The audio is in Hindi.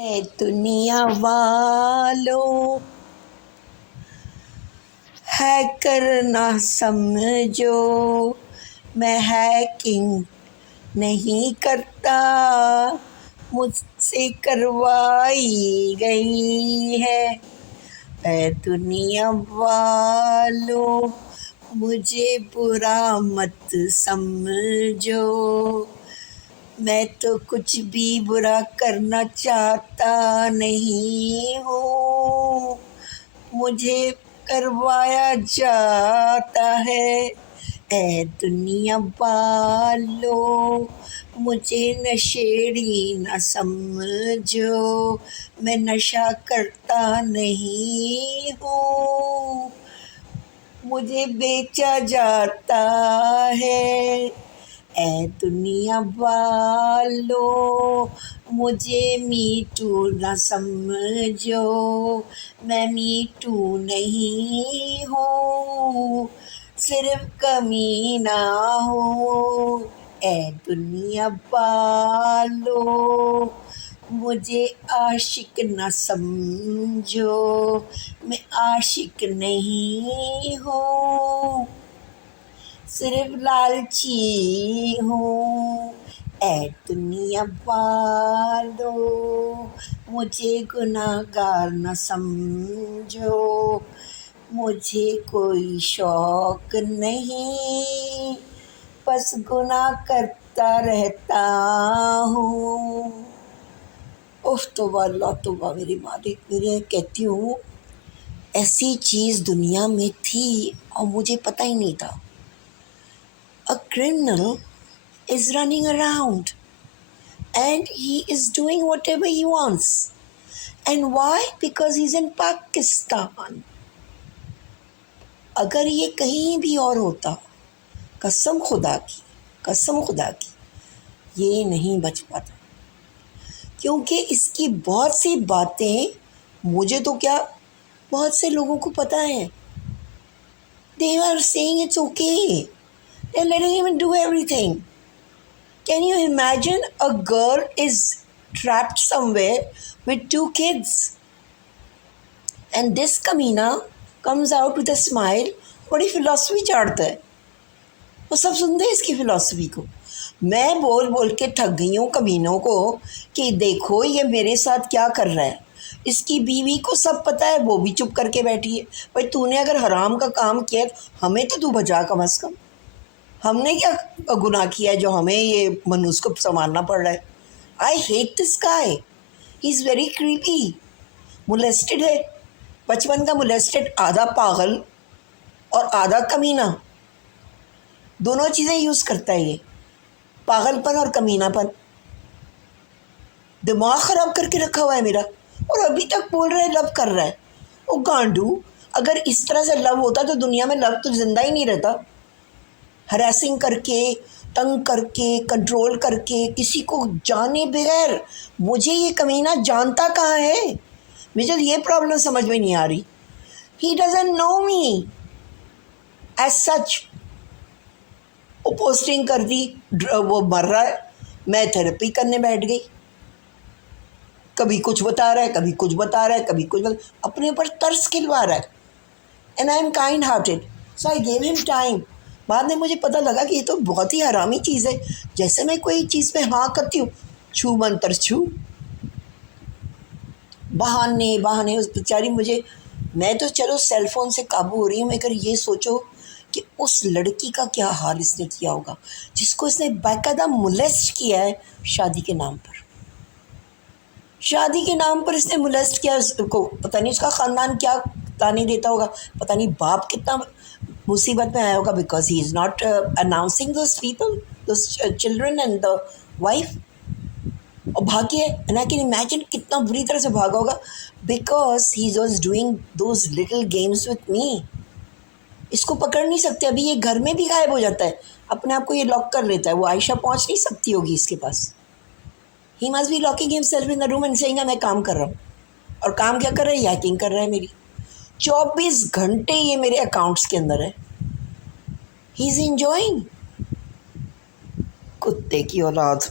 है दुनिया वालों, हैकर ना समझो, मैं हैकिंग नहीं करता, मुझसे करवाई गई है दुनिया वालों, मुझे बुरा मत समझो, मैं तो कुछ भी बुरा करना चाहता नहीं हूँ, मुझे करवाया जाता है ए दुनिया वालों, मुझे नशेड़ी न समझो, मैं नशा करता नहीं हूँ, मुझे बेचा जाता है ए दुनिया वालों, मुझे मीठू न समझो, मैं मीठू नहीं हूँ, सिर्फ कमीना हूँ ए दुनिया वालों, मुझे आशिक न समझो, मैं आशिक नहीं हूँ, सिर्फ लालची हूँ ए दुनिया वालों, मुझे गुनाहगार न समझो, मुझे कोई शौक नहीं, बस गुनाह करता रहता हूँ। उफ तौबा अल्लाह तौबा, मेरी मालिक, मेरे कहती हूँ ऐसी चीज़ दुनिया में थी और मुझे पता ही नहीं था। A criminal is running around and he is doing whatever he wants. And why? Because he's in Pakistan. अगर ये कहीं भी और होता, कसम खुदा की ये नहीं बच पाता, क्योंकि इसकी बहुत सी बातें मुझे तो क्या बहुत से लोगों को पता है। They are saying it's okay. They're letting him do everything. Can you imagine a girl is trapped somewhere with 2 kids and this कमीना comes out with a smile, बड़ी फिलॉसफी झाड़ता है। वो सब सुनते हैं इसकी फिलॉसफी को। मैं बोल बोल के थक गई हूँ कमीनों को कि देखो ये मेरे साथ क्या कर रहा है। इसकी बीवी को सब पता है, वो भी चुप करके बैठी है। भाई तूने अगर हराम का काम किया हमें तो तू बचा कम अज़ कम। हमने क्या गुनाह किया है जो हमें ये मनुष्य को संभालना पड़ रहा है। I hate this guy, he is very creepy. Molested है, बचपन का मोलेस्टेड, आधा पागल और आधा कमीना, दोनों चीज़ें यूज़ करता है ये, पागलपन और कमीनापन। दिमाग ख़राब करके रखा हुआ है मेरा, और अभी तक बोल रहा है लव कर रहा है। ओ गांडू, अगर इस तरह से लव होता तो दुनिया में लव तो जिंदा ही नहीं रहता। हरासिंग करके, तंग करके, कंट्रोल करके, किसी को जाने बगैर। मुझे ये कमीना जानता कहाँ है, मुझे ये प्रॉब्लम समझ में नहीं आ रही। He doesn't know me as such. वो पोस्टिंग कर दी, वो मर रहा है, मैं थेरेपी करने बैठ गई। कभी कुछ बता रहा है, कभी कुछ बता रहा है, कभी कुछ अपने ऊपर तरस खिलवा रहा है। And I am kind hearted, so I gave him time. बाद में मुझे पता लगा कि ये तो बहुत ही हरामी चीज़ है। जैसे मैं कोई चीज़ में हाँ करती हूँ, छू मंतर छू, बहाने बहाने। उस बेचारी मुझे, मैं तो चलो सेल फोन से काबू हो रही हूँ, मगर ये सोचो कि उस लड़की का क्या हाल इसने किया होगा जिसको इसने बाकायदा मोलेस्ट किया है शादी के नाम पर। शादी के नाम पर इसने मोलेस्ट किया उसको। पता नहीं उसका ख़ानदान क्या ताने देता होगा, पता नहीं बाप कितना मुसीबत में आया होगा, because he is not announcing those people, those children and the wife. और भागी है, एंड आई कैन इमेजिन कितना बुरी तरह से भागा होगा, because he was doing those little games with me. इसको पकड़ नहीं सकते, अभी ये घर में भी गायब हो जाता है, अपने आप को ये लॉक कर लेता है। वो आयशा पहुंच नहीं सकती होगी इसके पास। He must be locking himself in the room and saying मैं काम कर रहा हूँ। और काम क्या कर रहा है, हैकिंग कर रहा है मेरी। 24 घंटे ये मेरे अकाउंट्स के अंदर है। He is enjoying. कुत्ते की औलाद।